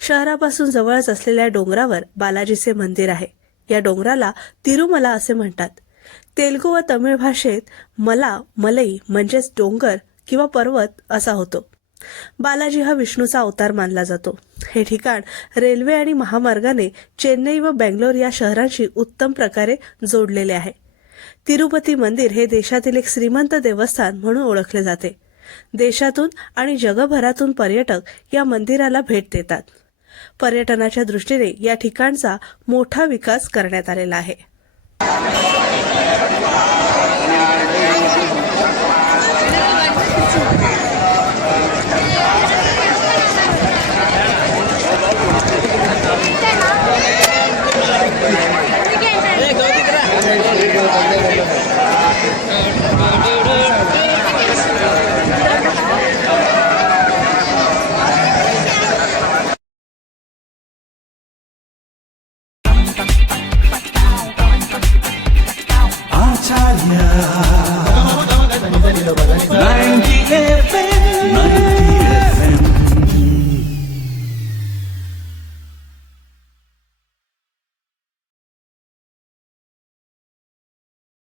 शहरापासून जवळच असलेल्या डोंगरावर बालाजीचे मंदिर आहे. या डोंगराला तिरुमला असे म्हणतात. तेलुगू व तमिळ भाषेत मला मलई म्हणजेच डोंगर किंवा पर्वत असा होतो. बालाजी हा विष्णूचा अवतार मानला जातो. हे ठिकाण रेल्वे आणि महामार्गाने चेन्नई व बेंगलोर या शहरांशी उत्तम प्रकारे जोडलेले आहे. तिरुपती मंदिर हे देशातील एक श्रीमंत देवस्थान म्हणून ओळखले जाते. देशातून आणि जगभरातून पर्यटक या मंदिराला भेट देतात. पर्यटनाच्या दृष्टीने या ठिकाणचा मोठा विकास करण्यात आलेला आहे.